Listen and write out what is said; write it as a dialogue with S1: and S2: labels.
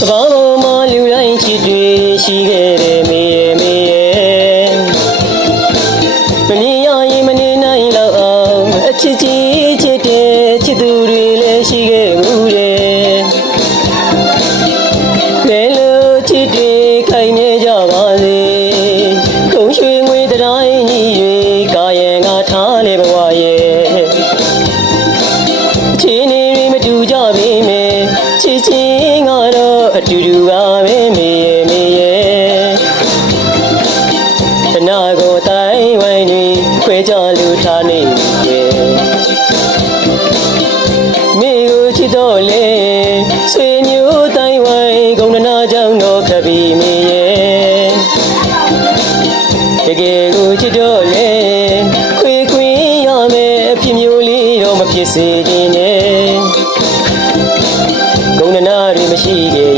S1: ကဘာပေါ်မှာလူတိုင်းချစ်တွေရှိခဲ့တယ် ချစ်ချစ်ချစ်တဲ့ချစ်သူတွေလည်းရှိခဲ့ဘူးတယ်ဘယ်လိုချစ်တွေခိုင်နေကြပါစေကုန်းရွှေငွေတိုင်းကြီးတွေကာယံငါထားလေဘဝရဲ့ချီနေမတူကြပေမဲ့ချစ်ချင်းကတော့အတူတူပါပဲမေမေရဲ့တနာကိုတိုင်းဝိုင်းတွေ ခွဲကြလူထားနေရဲ့မိကိုချစ်တော့လေဆွေမျိုးတိုင်းဝိုင်းဂုဏနာကြောင့်တော့ခပ်ပြီးမိရဲ့တကယ်ကိုချစ်တော့လေခွေခွေရမယ်အဖြစ်မျိုးလေးတော့မဖြစ်စေခြင်းနဲ့ဂုဏနာတွေမရှိခဲ့